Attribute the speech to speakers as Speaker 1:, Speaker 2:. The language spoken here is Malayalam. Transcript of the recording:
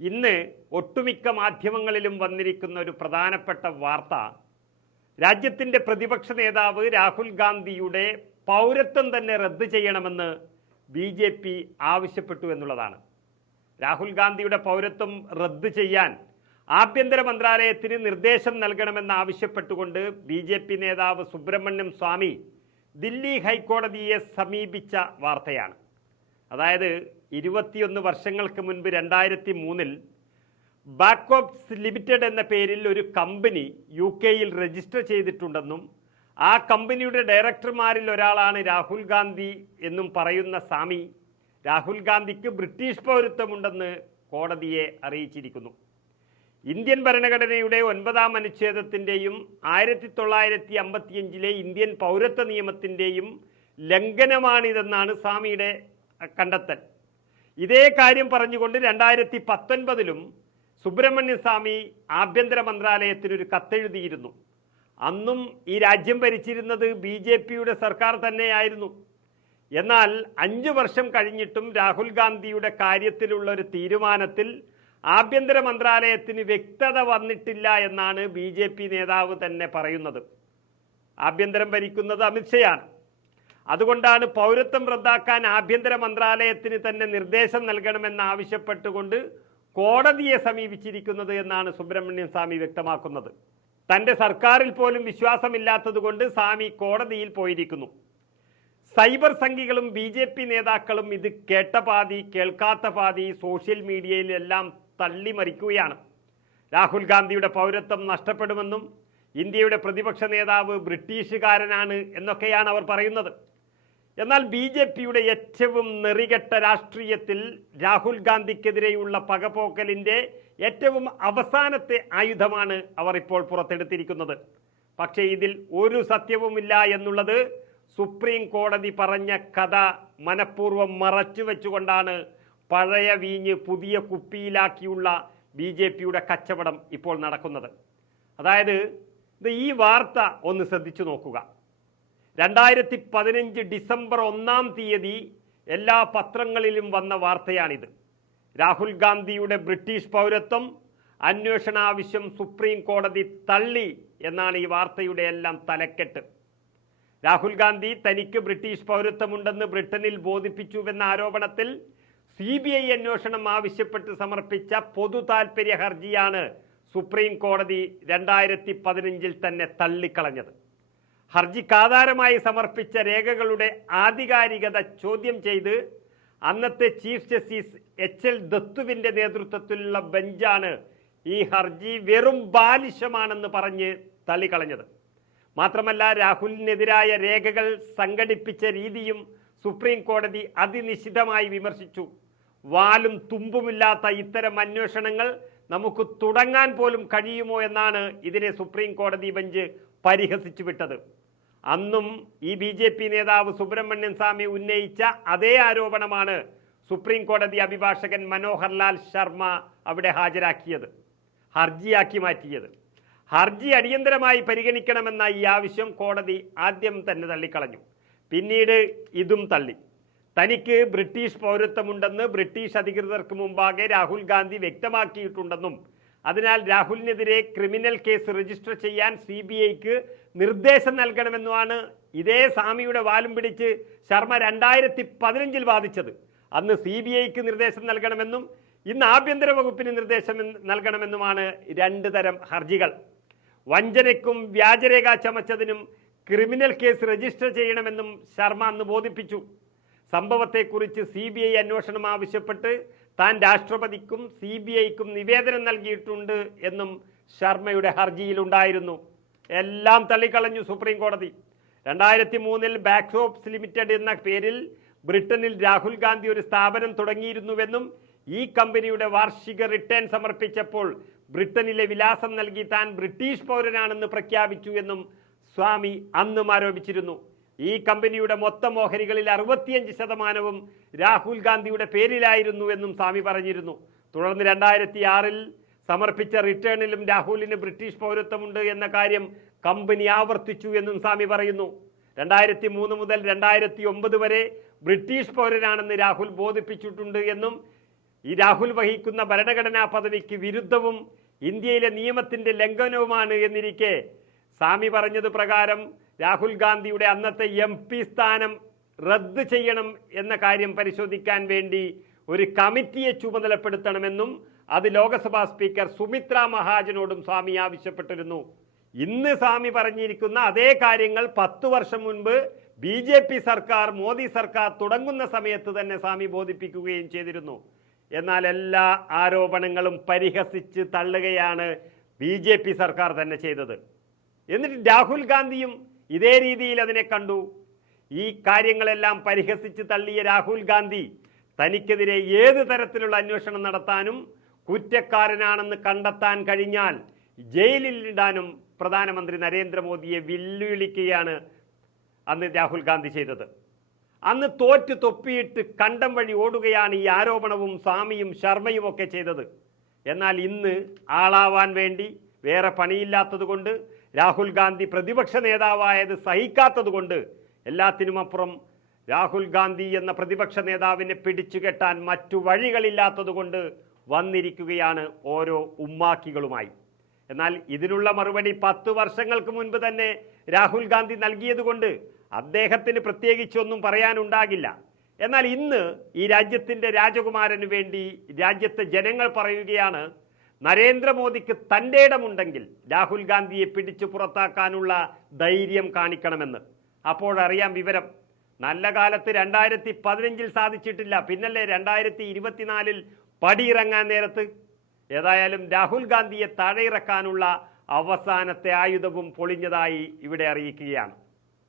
Speaker 1: ഇന്ന് ഒട്ടുമിക്ക മാധ്യമങ്ങളിലും വന്നിരിക്കുന്ന ഒരു പ്രധാനപ്പെട്ട വാർത്ത രാജ്യത്തിന്റെ പ്രതിപക്ഷ നേതാവ് രാഹുൽ ഗാന്ധിയുടെ പൗരത്വം തന്നെ റദ്ദ് ചെയ്യണമെന്ന് ബി ജെ പി ആവശ്യപ്പെട്ടു എന്നുള്ളതാണ്. രാഹുൽ ഗാന്ധിയുടെ പൗരത്വം റദ്ദ് ചെയ്യാൻ ആഭ്യന്തര മന്ത്രാലയത്തിന് നിർദ്ദേശം നൽകണമെന്ന് ആവശ്യപ്പെട്ടുകൊണ്ട് ബി ജെ പി നേതാവ് സുബ്രഹ്മണ്യം സ്വാമി ദില്ലി ഹൈക്കോടതിയെ സമീപിച്ച വാർത്തയാണ്. അതായത് ഇരുപത്തിയൊന്ന് വർഷങ്ങൾക്ക് മുൻപ് രണ്ടായിരത്തി മൂന്നിൽ ബാക്കോപ്സ് ലിമിറ്റഡ് എന്ന പേരിൽ ഒരു കമ്പനി യു കെയിൽ രജിസ്റ്റർ ചെയ്തിട്ടുണ്ടെന്നും ആ കമ്പനിയുടെ ഡയറക്ടർമാരിൽ ഒരാളാണ് രാഹുൽ ഗാന്ധി എന്നും പറയുന്ന സാമി രാഹുൽ ഗാന്ധിക്ക് ബ്രിട്ടീഷ് പൗരത്വമുണ്ടെന്ന് കോടതിയെ അറിയിച്ചിരിക്കുന്നു. ഇന്ത്യൻ ഭരണഘടനയുടെ ഒൻപതാം അനുച്ഛേദത്തിന്റെയും ആയിരത്തി തൊള്ളായിരത്തി അമ്പത്തിയഞ്ചിലെ ഇന്ത്യൻ പൗരത്വ നിയമത്തിന്റെയും ലംഘനമാണിതെന്നാണ് സ്വാമിയുടെ കണ്ടെത്തൽ. ഇതേ കാര്യം പറഞ്ഞുകൊണ്ട് രണ്ടായിരത്തി പത്തൊൻപതിലും സുബ്രഹ്മണ്യ സ്വാമി ആഭ്യന്തര മന്ത്രാലയത്തിനൊരു കത്തെഴുതിയിരുന്നു. അന്നും ഈ രാജ്യം ഭരിച്ചിരുന്നത് ബി ജെ പിയുടെ സർക്കാർ തന്നെയായിരുന്നു. എന്നാൽ അഞ്ചു വർഷം കഴിഞ്ഞിട്ടും രാഹുൽ ഗാന്ധിയുടെ കാര്യത്തിലുള്ള ഒരു തീരുമാനത്തിൽ ആഭ്യന്തര മന്ത്രാലയത്തിന് വ്യക്തത വന്നിട്ടില്ല എന്നാണ് ബി നേതാവ് തന്നെ പറയുന്നത്. ആഭ്യന്തരം ഭരിക്കുന്നത് അമിത്ഷയാണ് അതുകൊണ്ടാണ് പൗരത്വം റദ്ദാക്കാൻ ആഭ്യന്തര മന്ത്രാലയത്തിന് തന്നെ നിർദ്ദേശം നൽകണമെന്ന് ആവശ്യപ്പെട്ടുകൊണ്ട് കോടതിയെ സമീപിച്ചിരിക്കുന്നത് എന്നാണ് സുബ്രഹ്മണ്യം സ്വാമി വ്യക്തമാക്കുന്നത്. തന്റെ സർക്കാരിൽ പോലും വിശ്വാസമില്ലാത്തതുകൊണ്ട് സ്വാമി കോടതിയിൽ പോയിരിക്കുന്നു. സൈബർ സംഘികളും ബി ജെ പി നേതാക്കളും ഇത് കേട്ട പാതി കേൾക്കാത്ത പാതി സോഷ്യൽ മീഡിയയിലെല്ലാം തള്ളിമറിക്കുകയാണ്. രാഹുൽ ഗാന്ധിയുടെ പൗരത്വം നഷ്ടപ്പെടുമെന്നും ഇന്ത്യയുടെ പ്രതിപക്ഷ നേതാവ് ബ്രിട്ടീഷുകാരനാണ് എന്നൊക്കെയാണ് അവർ പറയുന്നത്. എന്നാൽ ബി ജെ പിയുടെ ഏറ്റവും നെറികെട്ട രാഷ്ട്രീയത്തിൽ രാഹുൽ ഗാന്ധിക്കെതിരെയുള്ള പകപോക്കലിന്റെ ഏറ്റവും അവസാനത്തെ ആയുധമാണ് അവർ ഇപ്പോൾ പുറത്തെടുത്തിരിക്കുന്നത്. പക്ഷേ ഇതിൽ ഒരു സത്യവുമില്ല എന്നുള്ളത് സുപ്രീം കോടതി പറഞ്ഞ കഥ മനഃപൂർവം മറച്ചു വെച്ചുകൊണ്ടാണ് പഴയ വീഞ്ഞ് പുതിയ കുപ്പിയിലാക്കിയുള്ള ബി ജെ പിയുടെ കച്ചവടം ഇപ്പോൾ നടക്കുന്നത്. അതായത് ഇത് ഈ വാർത്ത ഒന്ന് ശ്രദ്ധിച്ചു നോക്കുക. രണ്ടായിരത്തി പതിനഞ്ച് ഡിസംബർ ഒന്നാം തീയതി എല്ലാ പത്രങ്ങളിലും വന്ന വാർത്തയാണിത്. രാഹുൽ ഗാന്ധിയുടെ ബ്രിട്ടീഷ് പൗരത്വം അന്വേഷണ ആവശ്യം സുപ്രീം കോടതി തള്ളി എന്നാണ് ഈ വാർത്തയുടെ എല്ലാം തലക്കെട്ട്. രാഹുൽ ഗാന്ധി തനിക്ക് ബ്രിട്ടീഷ് പൗരത്വമുണ്ടെന്ന് ബ്രിട്ടനിൽ ബോധിപ്പിച്ചുവെന്ന ആരോപണത്തിൽ സി ബി ഐ അന്വേഷണം ആവശ്യപ്പെട്ട് സമർപ്പിച്ച പൊതു താൽപര്യ ഹർജിയാണ് സുപ്രീം കോടതി രണ്ടായിരത്തി പതിനഞ്ചിൽ തന്നെ തള്ളിക്കളഞ്ഞത്. ഹർജിക്കാധാരമായി സമർപ്പിച്ച രേഖകളുടെ ആധികാരികത ചോദ്യം ചെയ്ത് അന്നത്തെ ചീഫ് ജസ്റ്റിസ് എച്ച് എൽ ദത്തുവിന്റെ നേതൃത്വത്തിലുള്ള ബെഞ്ചാണ് ഈ ഹർജി വെറും ബാലിശമാണെന്ന് പറഞ്ഞ് തള്ളിക്കളഞ്ഞത്. മാത്രമല്ല രാഹുലിനെതിരായ രേഖകൾ സംഘടിപ്പിച്ച രീതിയും സുപ്രീം കോടതി അതിനിശിതമായി വിമർശിച്ചു. വാലും തുമ്പുമില്ലാത്ത ഇത്തരം അന്വേഷണങ്ങൾ നമുക്ക് തുടങ്ങാൻ പോലും കഴിയുമോ എന്നാണ് ഇതിനെ സുപ്രീം കോടതി ബെഞ്ച് പരിഹസിച്ചു വിട്ടത്. അന്നും ഈ ബി ജെ പി നേതാവ് സുബ്രഹ്മണ്യൻ സ്വാമി ഉന്നയിച്ച അതേ ആരോപണമാണ് സുപ്രീം കോടതി അഭിഭാഷകൻ മനോഹർലാൽ ശർമ്മ അവിടെ ഹാജരാക്കിയത് ഹർജിയാക്കി മാറ്റിയത്. ഹർജി അടിയന്തരമായി പരിഗണിക്കണമെന്ന ഈ ആവശ്യം കോടതി ആദ്യം തന്നെ തള്ളിക്കളഞ്ഞു. പിന്നീട് ഇതും തള്ളി. തനിക്ക് ബ്രിട്ടീഷ് പൗരത്വമുണ്ടെന്ന് ബ്രിട്ടീഷ് അധികൃതർക്ക് മുമ്പാകെ രാഹുൽ ഗാന്ധി വ്യക്തമാക്കിയിട്ടുണ്ടെന്നും അതിനാൽ രാഹുലിനെതിരെ ക്രിമിനൽ കേസ് രജിസ്റ്റർ ചെയ്യാൻ സി ബി ഐക്ക് നിർദ്ദേശം നൽകണമെന്നുമാണ് ഇതേ സ്വാമിയുടെ വാലും പിടിച്ച് ശർമ്മ രണ്ടായിരത്തി പതിനഞ്ചിൽ വാദിച്ചത്. അന്ന് സി ബി ഐക്ക് നിർദ്ദേശം നൽകണമെന്നും ഇന്ന് ആഭ്യന്തര വകുപ്പിന് നിർദ്ദേശം നൽകണമെന്നുമാണ് രണ്ട് തരം ഹർജികൾ. വഞ്ചനയ്ക്കും വ്യാജരേഖ ചമച്ചതിനും ക്രിമിനൽ കേസ് രജിസ്റ്റർ ചെയ്യണമെന്നും ശർമ്മ അന്ന് ബോധിപ്പിച്ചു. സംഭവത്തെക്കുറിച്ച് സി ബി ഐ അന്വേഷണം ആവശ്യപ്പെട്ട് താൻ രാഷ്ട്രപതിക്കും സി ബി ഐക്കും നിവേദനം നൽകിയിട്ടുണ്ട് എന്നും ശർമ്മയുടെ ഹർജിയിലുണ്ടായിരുന്നു. എല്ലാം തള്ളിക്കളഞ്ഞു സുപ്രീം കോടതി രണ്ടായിരത്തി മൂന്നിൽ ബാക്സോപ്സ് ലിമിറ്റഡ് എന്ന പേരിൽ ബ്രിട്ടനിൽ രാഹുൽ ഗാന്ധി ഒരു സ്ഥാപനം തുടങ്ങിയിരുന്നുവെന്നും ഈ കമ്പനിയുടെ വാർഷിക റിട്ടേൺ സമർപ്പിച്ചപ്പോൾ ബ്രിട്ടനിലെ വിലാസം നൽകി താൻ ബ്രിട്ടീഷ് പൗരനാണെന്ന് പ്രഖ്യാപിച്ചു എന്നും സ്വാമി അന്നും ആരോപിച്ചിരുന്നു. ഈ കമ്പനിയുടെ മൊത്തം ഓഹരികളിൽ അറുപത്തിയഞ്ച് ശതമാനവും രാഹുൽ ഗാന്ധിയുടെ പേരിലായിരുന്നു എന്നും സ്വാമി പറഞ്ഞിരുന്നു. തുടർന്ന് രണ്ടായിരത്തി ആറിൽ സമർപ്പിച്ച റിട്ടേണിലും രാഹുലിന് ബ്രിട്ടീഷ് പൗരത്വമുണ്ട് എന്ന കാര്യം കമ്പനി ആവർത്തിച്ചു എന്നും സ്വാമി പറയുന്നു. രണ്ടായിരത്തി മൂന്ന് മുതൽ രണ്ടായിരത്തി ഒമ്പത് വരെ ബ്രിട്ടീഷ് പൗരനാണെന്ന് രാഹുൽ ബോധിപ്പിച്ചിട്ടുണ്ട് എന്നും ഈ രാഹുൽ വഹിക്കുന്ന ഭരണഘടനാ പദവിക്ക് വിരുദ്ധവും ഇന്ത്യയിലെ നിയമത്തിന്റെ ലംഘനവുമാണ് എന്നിരിക്കെ സ്വാമി പറഞ്ഞത് പ്രകാരം രാഹുൽ ഗാന്ധിയുടെ അന്നത്തെ എം പി സ്ഥാനം റദ്ദ് ചെയ്യണം എന്ന കാര്യം പരിശോധിക്കാൻ വേണ്ടി ഒരു കമ്മിറ്റിയെ ചുമതലപ്പെടുത്തണമെന്നും അത് ലോക്സഭാ സ്പീക്കർ സുമിത്ര മഹാജനോടും സ്വാമി ആവശ്യപ്പെട്ടിരുന്നു. ഇന്ന് സ്വാമി പറഞ്ഞിരിക്കുന്ന അതേ കാര്യങ്ങൾ പത്തു വർഷം മുൻപ് ബി ജെ പി സർക്കാർ മോദി സർക്കാർ തുടങ്ങുന്ന സമയത്ത് തന്നെ സ്വാമി ബോധിപ്പിക്കുകയും ചെയ്തിരുന്നു. എന്നാൽ എല്ലാ ആരോപണങ്ങളും പരിഹസിച്ച് തള്ളുകയാണ് ബി സർക്കാർ തന്നെ ചെയ്തത്. എന്നിട്ട് രാഹുൽ ഗാന്ധിയും ഇതേ രീതിയിൽ അതിനെ കണ്ടു. ഈ കാര്യങ്ങളെല്ലാം പരിഹസിച്ച് തള്ളിയ രാഹുൽ ഗാന്ധി തനിക്കെതിരെ ഏത് തരത്തിലുള്ള അന്വേഷണം നടത്താനും കുറ്റക്കാരനാണെന്ന് കണ്ടെത്താൻ കഴിഞ്ഞാൽ ജയിലിൽ ഇടാനും പ്രധാനമന്ത്രി നരേന്ദ്രമോദിയെ വെല്ലുവിളിക്കുകയാണ് അന്ന് രാഹുൽ ഗാന്ധി ചെയ്തത്. അന്ന് തോറ്റ് തൊപ്പിയിട്ട് കണ്ടം വഴി ഓടുകയാണ് ഈ ആരോപണവും സ്വാമിയും ശർമ്മയും ഒക്കെ ചെയ്തത്. എന്നാൽ ഇന്ന് ആളാവാൻ വേണ്ടി വേറെ പണിയില്ലാത്തതുകൊണ്ട് രാഹുൽ ഗാന്ധി പ്രതിപക്ഷ നേതാവായത് സഹിക്കാത്തതുകൊണ്ട് എല്ലാത്തിനുമപ്പുറം രാഹുൽ ഗാന്ധി എന്ന പ്രതിപക്ഷ നേതാവിനെ പിടിച്ചു കെട്ടാൻ മറ്റു വഴികളില്ലാത്തതുകൊണ്ട് വന്നിരിക്കുകയാണ് ഓരോ ഉമ്മാക്കികളുമായി. എന്നാൽ ഇതിനുള്ള മറുപടി പത്ത് വർഷങ്ങൾക്ക് മുൻപ് തന്നെ രാഹുൽ ഗാന്ധി നൽകിയതുകൊണ്ട് അദ്ദേഹത്തിന് പ്രത്യേകിച്ചൊന്നും പറയാനുണ്ടാകില്ല. എന്നാൽ ഇന്ന് ഈ രാജ്യത്തിന്റെ രാജകുമാരന് വേണ്ടി രാജ്യത്തെ ജനങ്ങൾ പറയുകയാണ് നരേന്ദ്രമോദിക്ക് തന്റെ ഇടമുണ്ടെങ്കിൽ രാഹുൽ ഗാന്ധിയെ പിടിച്ചു പുറത്താക്കാനുള്ള ധൈര്യം കാണിക്കണമെന്ന്. അപ്പോഴറിയാം വിവരം. നല്ല കാലത്ത് രണ്ടായിരത്തി പതിനഞ്ചിൽ സാധിച്ചിട്ടില്ല. പിന്നല്ലേ രണ്ടായിരത്തി ഇരുപത്തിനാലിൽ പടിയിറങ്ങാൻ നേരത്ത്. ഏതായാലും രാഹുൽ ഗാന്ധിയെ താഴെയിറക്കാനുള്ള അവസാനത്തെ ആയുധവും പൊളിഞ്ഞതായി ഇവിടെ അറിയിക്കുകയാണ്.